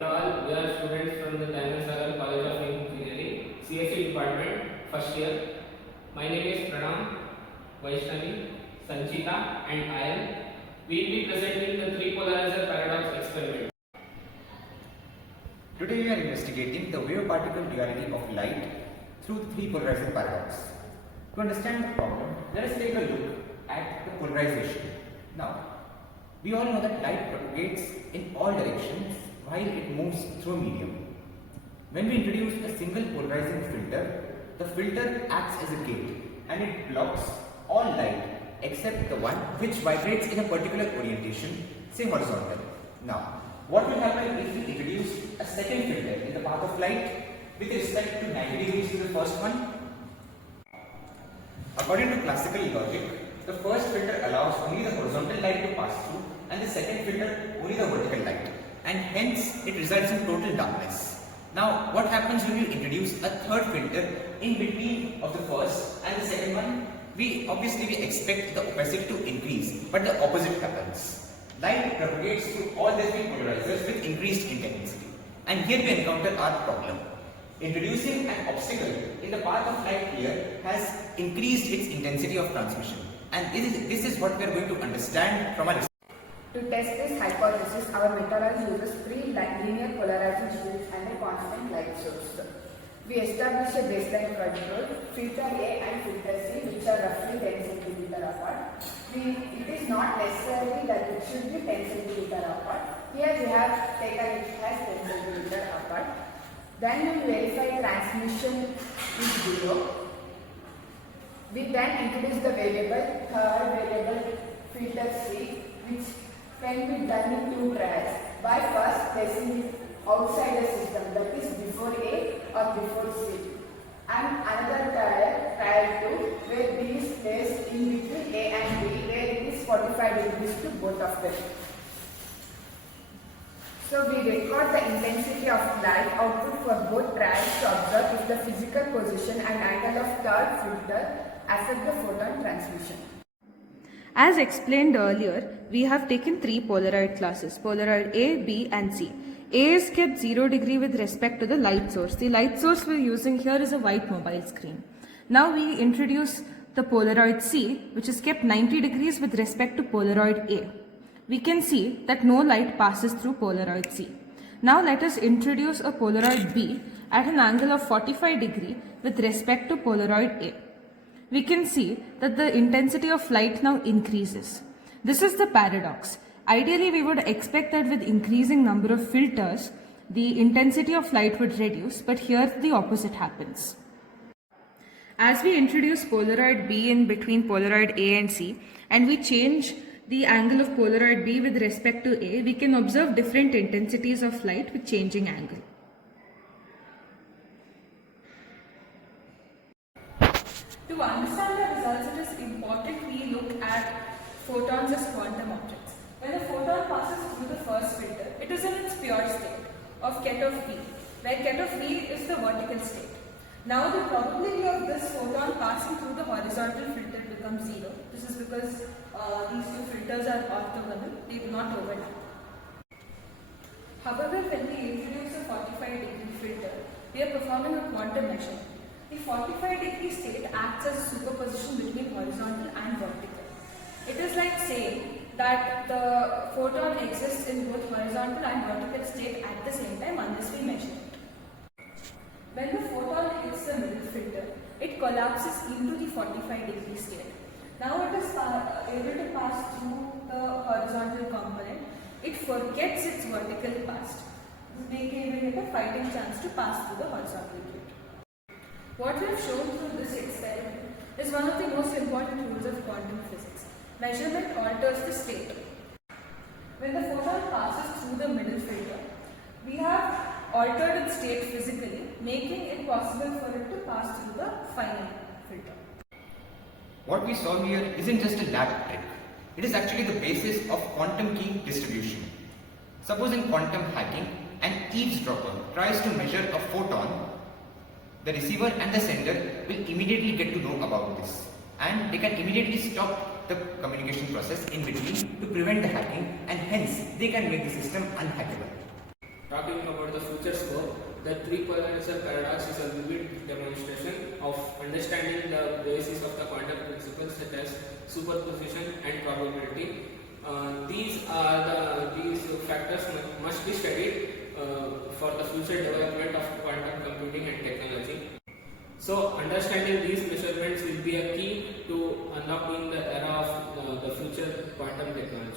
All, we are students from the College of Engineering, CSE department, first year. My name is Pranaam, Vaishnavi, Sanchita, and I am. We will be presenting the three polarizer paradox experiment. Today we are investigating the wave-particle duality of light through the three polarizer paradox. To understand the problem, let us take a look at the polarization. Now, we all know that light propagates in all directions while it moves through a medium. When we introduce a single polarizing filter, the filter acts as a gate and it blocks all light except the one which vibrates in a particular orientation, say horizontal. Now, what will happen if we introduce a second filter in the path of light with respect to 90 degrees to the first one? According to classical logic, the first filter allows only the horizontal light to pass through and the second filter only the vertical light, and hence it results in total darkness. Now, what happens when you introduce a third filter in between of the first and the second one? We expect the opacity to increase, but the opposite happens. Light propagates through all the three polarizers with increased intensity. And here we encounter our problem. Introducing an obstacle in the path of light here has increased its intensity of transmission. And this is what we are going to understand from our research. To test this hypothesis, our methodology uses three linear polarizing strips and a constant light source. We establish a baseline control, filter A and filter C, which are roughly 10 cm apart. It is not necessarily that it should be 10 cm apart. Here we have taken it as 10 cm apart. Then we verify transmission is 0. We then introduce the third variable filter C, which can be done in two trials by first placing it outside the system, that is before A or before C, and another trial 2, where B is placed in between A and B, where it is 45 degrees to both of them. So we record the intensity of light output for both trials to observe if the physical position and angle of third filter affect the photon transmission. As explained earlier, we have taken three Polaroid classes, Polaroid A, B and C. A is kept 0 degree with respect to the light source. The light source we're using here is a white mobile screen. Now we introduce the Polaroid C, which is kept 90 degrees with respect to Polaroid A. We can see that no light passes through Polaroid C. Now let us introduce a Polaroid B at an angle of 45 degree with respect to Polaroid A. We can see that the intensity of light now increases. This is the paradox. Ideally, we would expect that with increasing number of filters, the intensity of light would reduce, but here the opposite happens. As we introduce Polaroid B in between Polaroid A and C, and we change the angle of Polaroid B with respect to A, we can observe different intensities of light with changing angle. To understand the results, it is important we look at photons as quantum objects. When a photon passes through the first filter, it is in its pure state of ket of V, where ket of V is the vertical state. Now the probability of this photon passing through the horizontal filter becomes 0. This is because these two filters are orthogonal, they do not overlap. However, when we introduce a 45 degree filter, we are performing a quantum measurement. The 45 degree state acts as a superposition between horizontal and vertical. It is like saying that the photon exists in both horizontal and vertical state at the same time unless we measure it. When the photon hits the middle filter, it collapses into the 45 degree state. Now it is able to pass through the horizontal component. It forgets its vertical past, making it a fighting chance to pass through the horizontal plate. What we have shown through this experiment is one of the most important rules of quantum physics. Measurement alters the state. When the photon passes through the middle filter, we have altered its state physically, making it possible for it to pass through the final filter. What we saw here isn't just a lab trick. It is actually the basis of quantum key distribution. Suppose in quantum hacking, an eavesdropper tries to measure a photon, the receiver and the sender will immediately get to know about this, and they can immediately stop the communication process in between to prevent the hacking, and hence they can make the system unhackable. talking about the future scope, the three-polarizer paradox is a vivid demonstration of understanding the basis of the quantum principles such as superposition and probability. These factors must be studied for the future development of quantum computing and technology. So, understanding these measurements will be a key to unlocking the era of the future quantum technology.